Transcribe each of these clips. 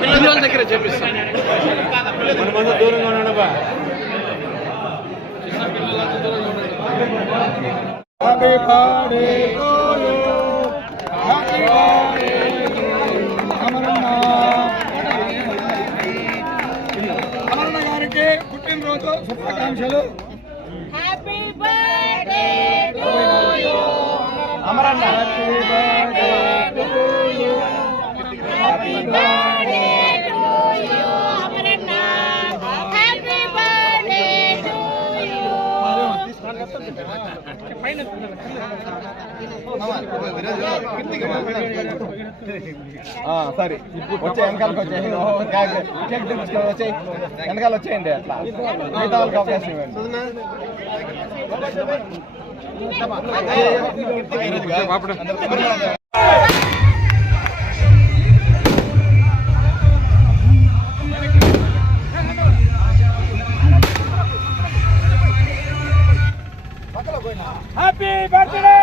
పిల్లల దగ్గర చెప్పిస్తాను. మనమంతా దూరంగా ఉన్నాడబ్బా. Happy birthday to you, happy birthday Amaranna. Amaranna గారికి పుట్టినరోజు శుభాకాంక్షలు. Happy birthday to you Amaranna. Happy birthday to you happy birthday to you Amaranna. Happy birthday to you. సరే వచ్చే వెనకాలకు వచ్చేయండి. కేక్ తీసుకొని వచ్చాయి వెనకాల వచ్చేయండి. అట్లా మిగతా వాళ్ళకి అవకాశం ఇవ్వండి. Happy birthday.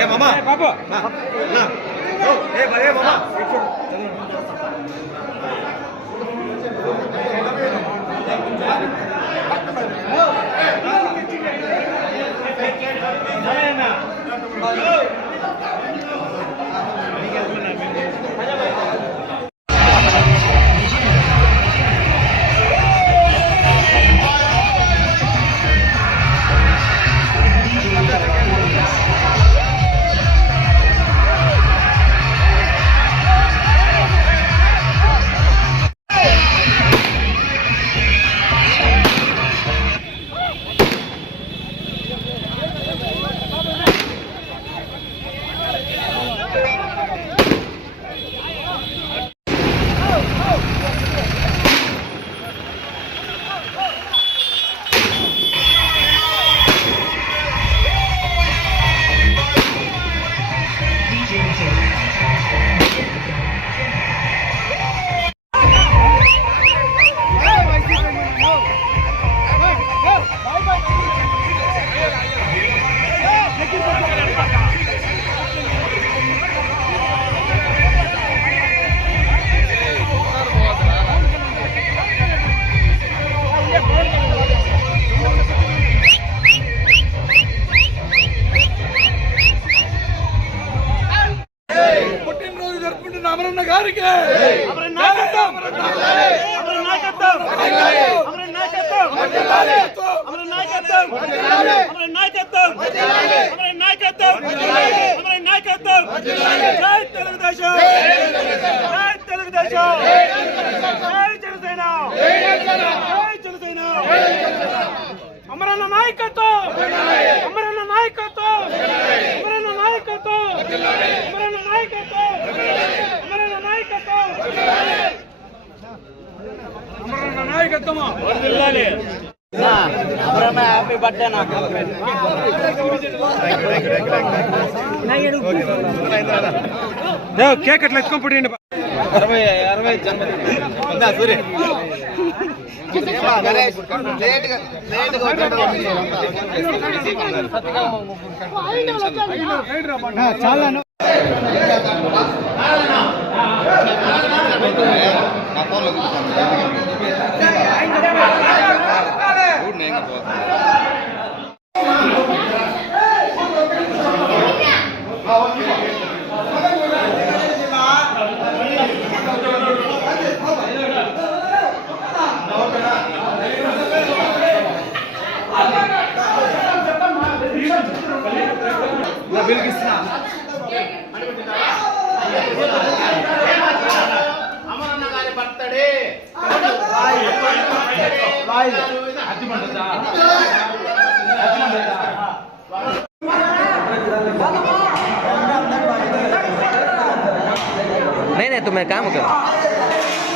ఏ మామా బాబు ఏ మామా అమర నాయకత్వం అమర నాయకత్వం అమర నాయకత్వం అమర నాయకత్వం జై తెలుగుదేశం జై తెలుగుదేశం జై జనసేన జై జనసేన అమరన్న నాయకత్వం అమరన్న నాయకత్వం అమరన్న నాయకత్వం అమరన్న నాయకత్వం అమరన్న నాయకత్వం అమరన్న నాయకత్వం వర్ధిల్లాలి అమరన్న హ్యాపీ బర్త్డే నాకు కేక్ అట్లా ఎత్తుకొని పుట్టిండి 60 జన్మదిన సూర్య చాలా అమరన్న గారి బర్త్డే नहीं नहीं तो मैं काम करूँ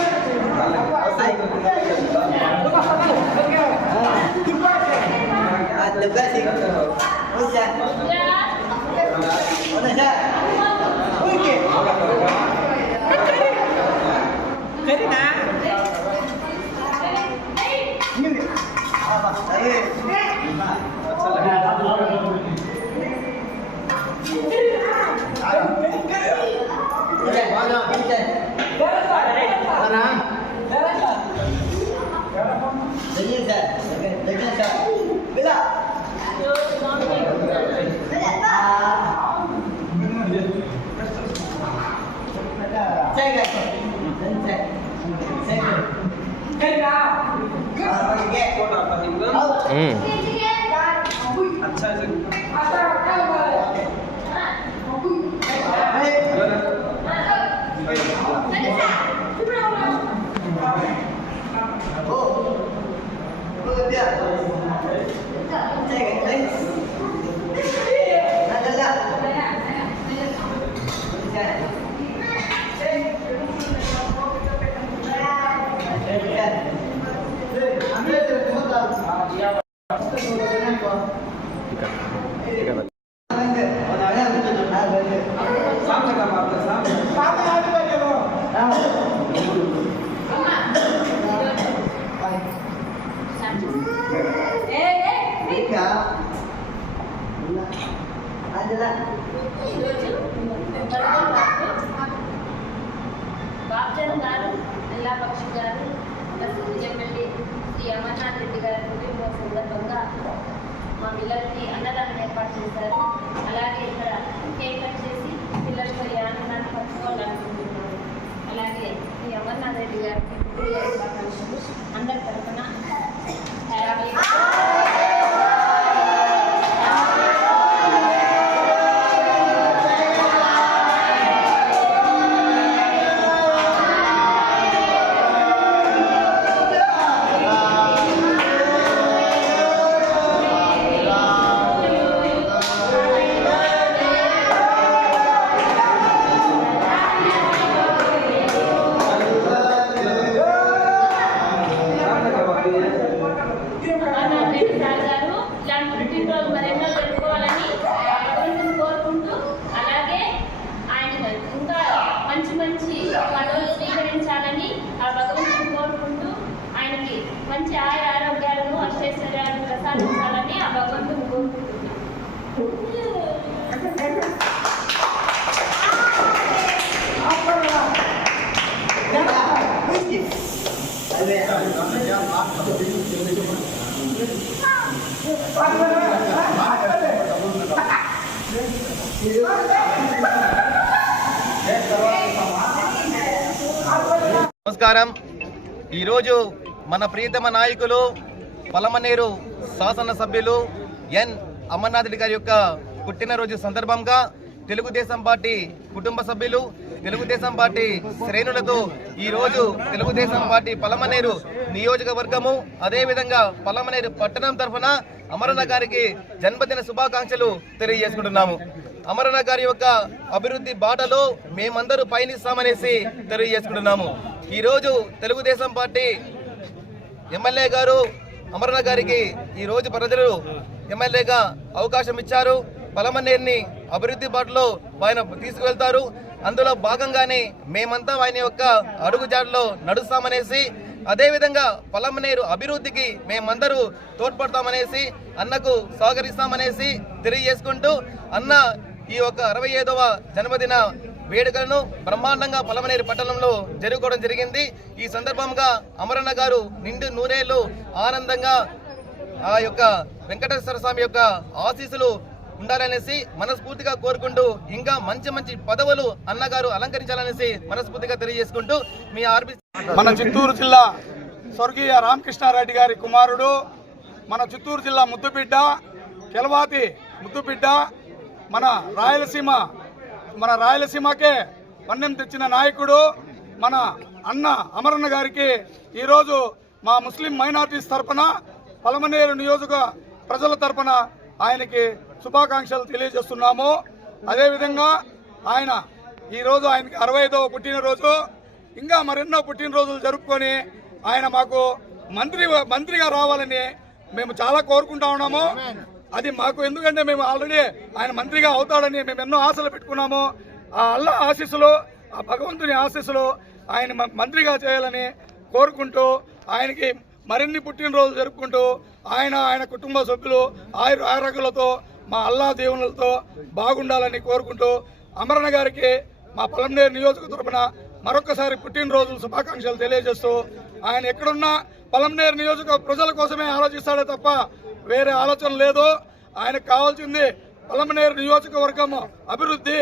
బాబ్జన్ గారు జిల్లా పక్షి గారు ఎమ్మెల్యే శ్రీ అమర్నాథ్ రెడ్డి గారి కుటుంబ సందర్భంగా మా పిల్లలకి అన్నదానం ఏర్పాటు చేశారు. అలాగే ఇక్కడ కేక్ కట్ చేసి పిల్లలతో ఈ ఆనందాన్ని పంచుకోవాలనుకుంటున్నాను. అలాగే శ్రీ అమర్నాథ్ రెడ్డి గారికి పుట్టినరోజు శుభాకాంక్షలు అందరి తరఫున హ్యాపీ మంచి ఆరోగ్యాలను అష్టైశ్వర్యాలను ప్రసాదించాలని ఆ భగవంతుని నమస్కారం. ఈరోజు మన ప్రియతమ నాయకులు పలమనేరు శాసనసభ్యులు ఎన్ అమర్నాథ్ రెడ్డి గారి యొక్క పుట్టినరోజు సందర్భంగా తెలుగుదేశం పార్టీ కుటుంబ సభ్యులు, తెలుగుదేశం పార్టీ శ్రేణులతో ఈరోజు తెలుగుదేశం పార్టీ పలమనేరు నియోజకవర్గము, అదేవిధంగా పలమనేరు పట్టణం తరఫున అమరన్న గారికి జన్మదిన శుభాకాంక్షలు తెలియజేసుకుంటున్నాము. అమరన్న గారి యొక్క అభివృద్ధి బాటలో మేమందరూ పయనిస్తామనేసి తెలియజేసుకుంటున్నాము. ఈరోజు తెలుగుదేశం పార్టీ ఎమ్మెల్యే గారు అమరన్న గారికి ఈరోజు ప్రజలు ఎమ్మెల్యేగా అవకాశం ఇచ్చారు. పలమనేరుని అభివృద్ధి బాటలో ఆయన తీసుకువెళ్తారు. అందులో భాగంగానే మేమంతా ఆయన యొక్క అడుగుజాడలో నడుస్తామనేసి, అదేవిధంగా పలమనేరు అభివృద్ధికి మేమందరూ తోడ్పడతామనేసి, అన్నకు సహకరిస్తామనేసి తెలియజేసుకుంటూ, అన్న ఈ యొక్క 65వ జన్మదిన వేడుకలను బ్రహ్మాండంగా పలమనేరు పట్టణంలో జరుపుకోవడం జరిగింది. ఈ సందర్భంగా అమరన్న గారు నిండు నూరేళ్లు ఆనందంగా ఆ యొక్క వెంకటేశ్వర స్వామి యొక్క ఆశీస్సులు ఉండాలనేసి మనస్ఫూర్తిగా కోరుకుంటూ, ఇంకా మంచి మంచి పదవులు అన్నగారు అలంకరించాలనేసి మనస్ఫూర్తిగా తెలియజేసుకుంటూ మీ ఆర్బీ. మన చిత్తూరు జిల్లా స్వర్గీయ రామకృష్ణారెడ్డి గారి కుమారుడు, మన చిత్తూరు జిల్లా ముద్దుబిడ్డ, కెలవాతి ముద్దుబిడ్డ, మన రాయలసీమకే వన్నెం తెచ్చిన నాయకుడు మన అన్న అమరన్న గారికి ఈరోజు మా ముస్లిం మైనారిటీస్ తరఫున, పలమనేరు నియోజక ప్రజల తరఫున ఆయనకి శుభాకాంక్షలు తెలియజేస్తున్నాము. అదేవిధంగా ఈరోజు ఆయనకి 65వ పుట్టినరోజు, ఇంకా మరెన్నో పుట్టినరోజులు జరుపుకొని ఆయన మాకు మంత్రిగా రావాలని మేము చాలా కోరుకుంటా ఉన్నాము. అది మాకు ఎందుకంటే మేము ఆల్రెడీ ఆయన మంత్రిగా అవుతాడని మేము ఎన్నో ఆశలు పెట్టుకున్నాము. ఆ అల్లా ఆశీస్సులు, ఆ భగవంతుని ఆశీస్సులు ఆయన మంత్రిగా చేయాలని కోరుకుంటూ, ఆయనకి మరిన్ని పుట్టినరోజులు జరుపుకుంటూ, ఆయన కుటుంబ సభ్యులు ఆరోగ్యాలతో మా అల్లా దేవునులతో బాగుండాలని కోరుకుంటూ, అమరన్న గారికి మా పలమనేరు నియోజక తరపున మరొకసారి పుట్టినరోజులు శుభాకాంక్షలు తెలియజేస్తూ, ఆయన ఎక్కడున్నా పలమనేరు నియోజక ప్రజల కోసమే ఆలోచిస్తాడే తప్ప వేరే ఆలోచన లేదు. ఆయనకు కావాల్సింది పలమనేరు నియోజకవర్గం అభివృద్ధి.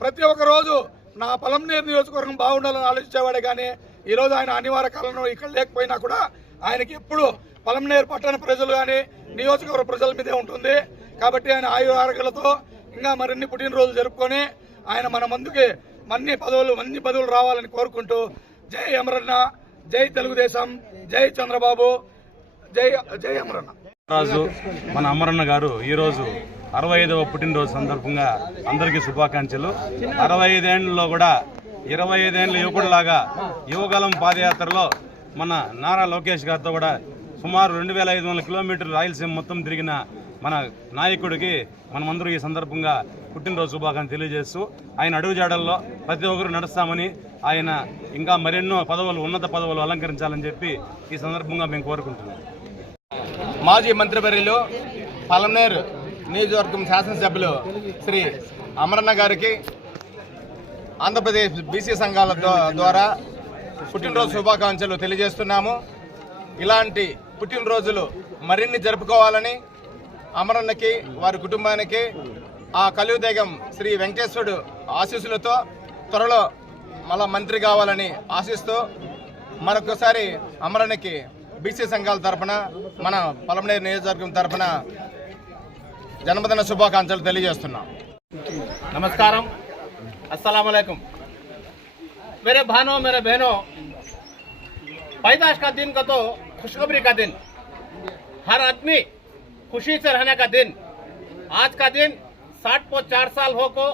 ప్రతి ఒక్క రోజు నా పలమనేరు నియోజకవర్గం బాగుండాలని ఆలోచించేవాడే కానీ ఈరోజు ఆయన అనివార్య కాలంలో ఇక్కడ లేకపోయినా కూడా ఆయనకి ఎప్పుడు పలమనేరు పట్టణ ప్రజలు కానీ నియోజకవర్గ ప్రజల మీదే ఉంటుంది. కాబట్టి ఆయన ఆరోగ్యాలతో ఇంకా మరిన్ని పుట్టినరోజులు జరుపుకొని ఆయన మన ముందుకి అన్ని పదవులు రావాలని కోరుకుంటూ, జై అమరన్న, జై తెలుగుదేశం, జై చంద్రబాబు, జై అమరన్న. రాజు మన అమరన్న గారు ఈరోజు 65వ పుట్టినరోజు సందర్భంగా అందరికీ శుభాకాంక్షలు. 65 ఏళ్లలో కూడా 25 ఏళ్ళ యువకుడిలాగా యువగలం పాదయాత్రలో మన నారా లోకేష్ గారితో కూడా సుమారు 2500 కిలోమీటర్లు రాయలసీమ మొత్తం తిరిగిన మన నాయకుడికి మనమందరూ ఈ సందర్భంగా పుట్టినరోజు శుభాకాంక్షలు తెలియజేస్తూ, ఆయన అడుగుజాడల్లో ప్రతి ఒక్కరు నడుస్తామని, ఆయన ఇంకా మరెన్నో ఉన్నత పదవులు అలంకరించాలని చెప్పి ఈ సందర్భంగా మేము కోరుకుంటున్నాం. మాజీ మంత్రివర్యులు పలమనేరు నియోజకవర్గం శాసనసభ్యులు శ్రీ అమరన్న గారికి ఆంధ్రప్రదేశ్ బీసీ సంఘాల ద్వారా పుట్టినరోజు శుభాకాంక్షలు తెలియజేస్తున్నాము. ఇలాంటి పుట్టినరోజులు మరిన్ని జరుపుకోవాలని అమరన్నకి, వారి కుటుంబానికి ఆ కలియుగం శ్రీ వెంకటేశ్వరుడు ఆశీస్సులతో త్వరలో మళ్ళా మంత్రి కావాలని ఆశిస్తూ మరొకసారి అమరన్నకి బీసీ సంఘాల తరఫున, మన పలమనేరు నియోజకవర్గం తరఫున జన్మదిన శుభాకాంక్షలు తెలియజేస్తున్నాం. नमस्कारम, अस्सलाम वालेकुम। मेरे भाइयों मेरे बहनों, पैदाश का दिन का तो खुशखबरी का दिन, हर आदमी खुशी से रहने का दिन। आज का दिन 60 को 4 साल हो को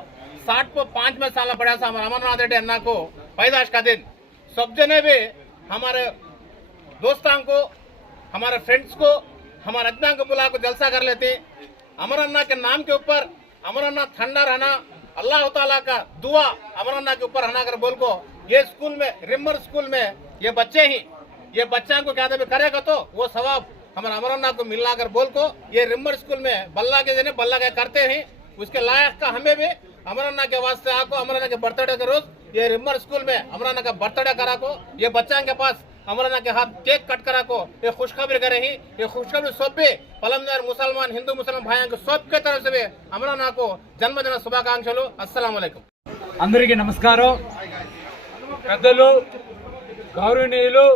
60 को 5 में साल पड़ा सा हमारे अमरनाथ रेड्डी अन्ना को पैदाश का दिन। सब जने भी हमारे दोस्तों को, हमारे फ्रेंड्स को, हमारे अज्ञान को बुला को जलसा कर लेते। अमरन्ना के नाम के ऊपर अमरन्ना ठंडा रहना, अल्लाह ताला का दुआ अमरन्ना के ऊपर रहना कर बोल को, ये स्कूल में, रिमर स्कूल में ये बच्चे ही, ये बच्चा को क्या करेगा तो वो सवाब हमारे अमरन्ना को मिलना कर बोल को, ये रिमर स्कूल में बल्ला के जने बल्ला के करते हैं। उसके लायक का हमें भी अमरन्ना के वास्ते आको, अमरन्ना के बर्थडे के रोज ये रिमर स्कूल में अमरन्ना का बर्थडे करा को, ये बच्चा के पास अमरन्ना के हाथ केक कट करा को ये खुशखबरी करे ही। ये खुशखबरी सब भी पलमनेर मुसलमान, हिंदू मुसलमान भाइयों को सब के तरफ से भी अमरन्ना को जन्मदिन శుభాకాంక్షలు। अस्सलाम वालेकुम। అందరికీ నమస్కారం. పెద్దలు, గౌరవనీయులు,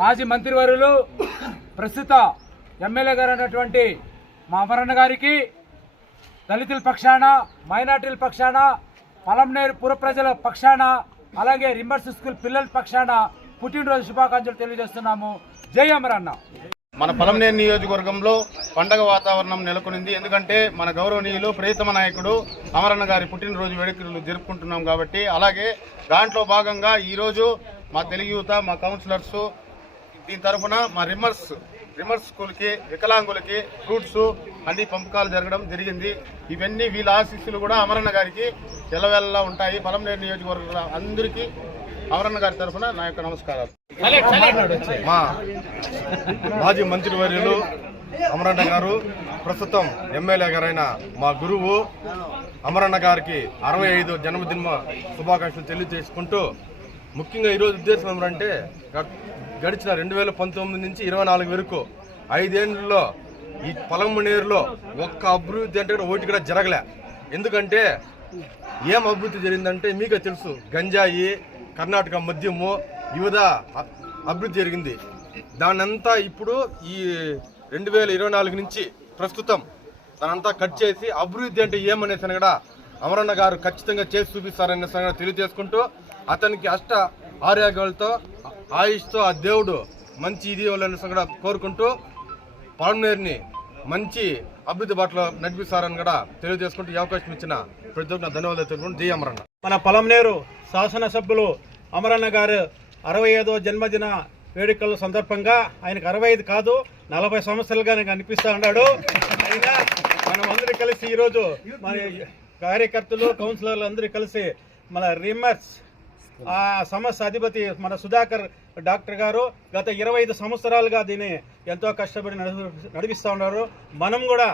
మాజీ మంత్రివర్యులు, ప్రస్తుత ఎమ్మెల్యే గారు అయినటువంటి మా అమరన్న గారికి దళితుల పక్షాన, మైనార్టీల పక్షాన, పలమనేరు పుర ప్రజల పక్షాన, అలాగే రిమ్మర్స్ స్కూల్ పిల్లల పక్షాన పుట్టినరోజు శుభాకాంక్షలు తెలియజేస్తున్నాము. జై అమరన్న. మన పలమనేరు నియోజకవర్గంలో పండగ వాతావరణం నెలకొనింది. ఎందుకంటే మన గౌరవనీయులు ప్రియతమ నాయకుడు అమరన్న గారి పుట్టినరోజు వేడుకలు జరుపుకుంటున్నాం కాబట్టి. అలాగే దాంట్లో భాగంగా ఈరోజు మా తెలుగు యువత, మా కౌన్సిలర్స్ దీని తరఫున మా రిమ్మర్స్ స్కూల్కి వికలాంగులకి ఫ్రూట్స్ అన్ని పంపకాలు జరగడం జరిగింది. ఇవన్నీ వీళ్ళ ఆశీస్సులు కూడా అమరన్న గారికి ఎల్లవెల్లా ఉంటాయి. పలమనేరు నియోజకవర్గ అందరికీ అమరన్న గారి తరఫున నా యొక్క నమస్కారాలు. మా మాజీ మంత్రివర్యులు అమరన్న గారు, ప్రస్తుతం ఎమ్మెల్యే గారైన మా గురువు అమరన్న గారికి 65వ జన్మదిన శుభాకాంక్షలు తెలియజేసుకుంటూ, ముఖ్యంగా ఈరోజు ఉద్దేశం ఏమంటే గడిచిన 2019 నుంచి 24 వరకు 5 ఏళ్లలో ఈ పలమనేరులో ఒక్క అభివృద్ధి అంటే ఒకటి కూడా జరగలే. ఎందుకంటే ఏం అభివృద్ధి జరిగిందంటే మీకే తెలుసు, గంజాయి, కర్ణాటక మద్యము, వివిధ అభివృద్ధి జరిగింది. దానంతా ఇప్పుడు ఈ 2024 నుంచి ప్రస్తుతం దానంతా కట్ చేసి అభివృద్ధి అంటే ఏమనేసి కూడా అమరన్న గారు ఖచ్చితంగా చేసి చూపిస్తారనే సంగతి తెలియజేసుకుంటూ, అతనికి అష్ట ఆరోగ్యాలతో ఆయుష్తో ఆ దేవుడు మంచి ఇది వాళ్ళని కూడా కోరుకుంటూ పలమనేరుని మంచి అభివృద్ధి బాటలో నడిపిస్తారని కూడా తెలియజేసుకుంటూ ఈ అవకాశం ఇచ్చిన ప్రతి ఒక్క ధన్యవాదాలు తెలుపుకుంటూ జై అమరన్న. మన పలమనేరు శాసనసభ్యులు అమరన్న గారు 65వ జన్మదిన వేడుకల సందర్భంగా ఆయనకు 65 కాదు 40 సంవత్సరాలుగా నాకు అనిపిస్తూ ఉన్నాడు. అయినా మనం అందరూ కలిసి ఈరోజు మన కార్యకర్తలు, కౌన్సిలర్లు అందరూ కలిసి మన రిమ్మర్స్ ఆ సమస్య అధిపతి మన సుధాకర్ డాక్టర్ గారు గత 25 సంవత్సరాలుగా దీన్ని ఎంతో కష్టపడి నడిపిస్తూ ఉన్నారు. మనం కూడా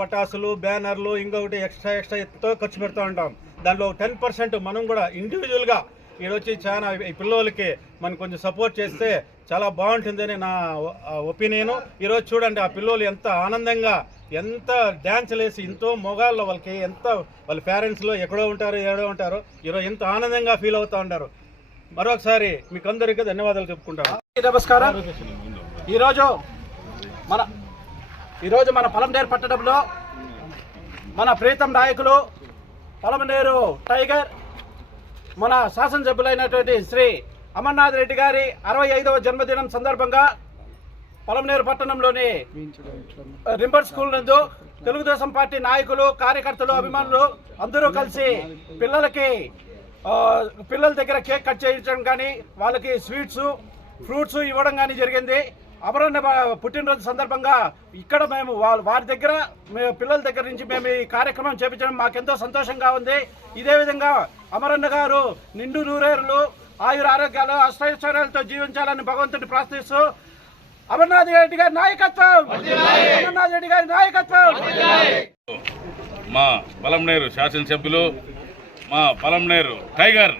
పటాసులు, బ్యానర్లు, ఇంకొకటి ఎక్స్ట్రా ఎంతో ఖర్చు పెడతా ఉంటాం. దాంట్లో 10% మనం కూడా ఇండివిజువల్గా ఈరోజు చాలా ఈ పిల్లలకి మనం కొంచెం సపోర్ట్ చేస్తే చాలా బాగుంటుందని నా ఒపీనియను. ఈరోజు చూడండి, ఆ పిల్లలు ఎంత ఆనందంగా, ఎంత డ్యాన్సులు వేసి, ఎంతో మొగాల్లో వాళ్ళకి ఎంత వాళ్ళ పేరెంట్స్లో ఎక్కడో ఉంటారో ఈరోజు ఎంత ఆనందంగా ఫీల్ అవుతూ ఉంటారు. మరొకసారి మీకు అందరికీ ధన్యవాదాలు చెప్పుకుంటాను. నమస్కారం. ఈరోజు మన పలమనేరు పట్టణంలో మన ప్రీతం నాయకులు పలమనేరు టైగర్, మన శాసనసభ్యులైనటువంటి శ్రీ అమర్నాథ్ రెడ్డి గారి 65వ జన్మదినం సందర్భంగా పలమనేరు పట్టణంలోని రింబర్ స్కూల్ నందు తెలుగుదేశం పార్టీ నాయకులు, కార్యకర్తలు, అభిమానులు అందరూ కలిసి పిల్లల దగ్గర కేక్ కట్ చేయించడం కానీ, వాళ్ళకి స్వీట్స్, ఫ్రూట్స్ ఇవ్వడం కానీ జరిగింది. అమరన్న పుట్టినరోజు సందర్భంగా ఇక్కడ మేము వారి దగ్గర, పిల్లల దగ్గర నుంచి మేము ఈ కార్యక్రమం చేపించడం మాకెంతో సంతోషంగా ఉంది. ఇదే విధంగా అమరన్న గారు నిండు నూరేరులు, ఆయుర ఆరోగ్యాలు, అష్టైశ్వర్యాలతో జీవించాలని భగవంతుని ప్రార్థిస్తూ, అమర్నాథ్ రెడ్డి గారి నాయకత్వం, అమర్నాథ్ రెడ్డి గారి నాయకత్వం. మా పలమనేరు శాసనసభ్యులు, మా పలమనేరు టైగర్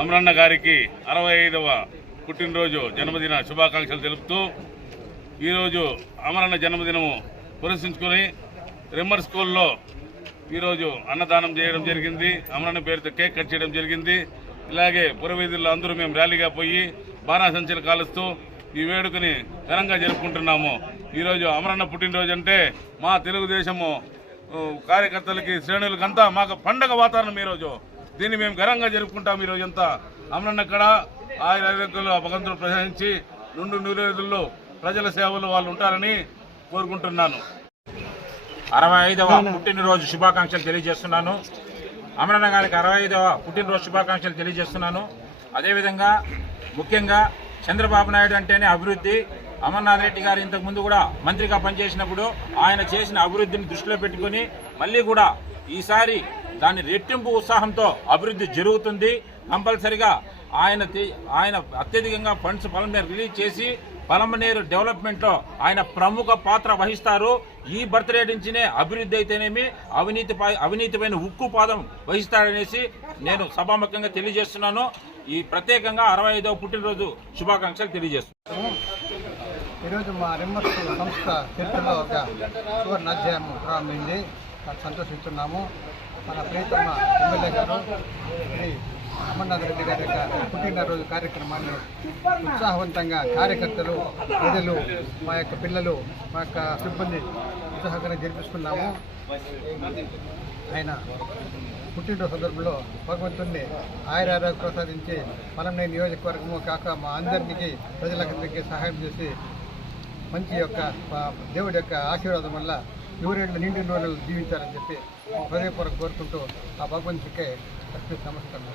అమరన్న గారికి 65వ పుట్టినరోజు జన్మదిన శుభాకాంక్షలు తెలుపుతూ, ఈరోజు అమరన్న జన్మదినము పురస్కరించుకొని రిమ్మర్ స్కూల్లో ఈరోజు అన్నదానం చేయడం జరిగింది. అమరన్న పేరుతో కేక్ కట్ చేయడం జరిగింది. ఇలాగే పురవీధుల్లో అందరూ మేము ర్యాలీగా పోయి బాణాసంచలు కాలుస్తూ ఈ వేడుకని ఘనంగా జరుపుకుంటున్నాము. ఈరోజు అమరన్న పుట్టినరోజు అంటే మా తెలుగుదేశము కార్యకర్తలకి, శ్రేణులకంతా మాకు పండగ వాతావరణం. ఈరోజు దీన్ని మేము ఘనంగా జరుపుకుంటాం. ఈరోజు అంతా అమరన్న ఇక్కడ ఆయుర్వేదంలో భగవంతుడు ప్రశంసించి నుండు నూరేళ్లలో ప్రజల సేవలు వాళ్ళు ఉంటారని కోరుకుంటున్నాను. 65వ పుట్టినరోజు శుభాకాంక్షలు తెలియజేస్తున్నాను. అమరన్న గారికి 65వ పుట్టినరోజు శుభాకాంక్షలు తెలియజేస్తున్నాను. అదేవిధంగా ముఖ్యంగా చంద్రబాబు నాయుడు అంటేనే అభివృద్ధి. అమర్నాథ్ రెడ్డి గారు ఇంతకుముందు కూడా మంత్రిగా పనిచేసినప్పుడు ఆయన చేసిన అభివృద్ధిని దృష్టిలో పెట్టుకుని మళ్ళీ కూడా ఈసారి దాని రెట్టింపు ఉత్సాహంతో అభివృద్ధి జరుగుతుంది. కంపల్సరిగా ఆయన అత్యధికంగా ఫండ్స్ పలమనేరు రిలీజ్ చేసి పలమనేరు డెవలప్మెంట్లో ఆయన ప్రముఖ పాత్ర వహిస్తారు. ఈ బర్త్డే నుంచినే అభివృద్ధి అయితేనేమి అవినీతిపైన ఉక్కు పాదం వహిస్తాడనేసి నేను సభాముఖంగా తెలియజేస్తున్నాను. ఈ ప్రత్యేకంగా 65వ పుట్టినరోజు శుభాకాంక్షలు తెలియజేస్తున్నాను. ఈరోజు మా రిమ్మర్స్ సంస్థ చరిత్రలో ఒక సువర్ణ అధ్యాయం ప్రారంభింది. సంతోషిస్తున్నాము. మన ప్రియతమ ఎమ్మెల్యే గారు శ్రీ అమర్నాథ్ రెడ్డి గారి యొక్క పుట్టినరోజు కార్యక్రమాన్ని ఉత్సాహవంతంగా కార్యకర్తలు, ప్రజలు, మా యొక్క పిల్లలు, మా యొక్క సిబ్బంది ఉత్సాహంగా జరిపిస్తున్నాము. ఆయన పుట్టినరోజు సందర్భంలో భగవంతుడిని ఆయురారోగ్యం ప్రసాదించి పలమనేరు నియోజకవర్గము కాక మా అందరికీ ప్రజలందరికీ సహాయం చేసి మంచి యొక్క దేవుడి యొక్క ఆశీర్వాదం వల్ల నూరేళ్ళు నిండి నూరేళ్ళు జీవించాలని చెప్పి హృదయపూర్వక కోరుకుంటూ ఆ భగవంతుడికే నమస్కారం.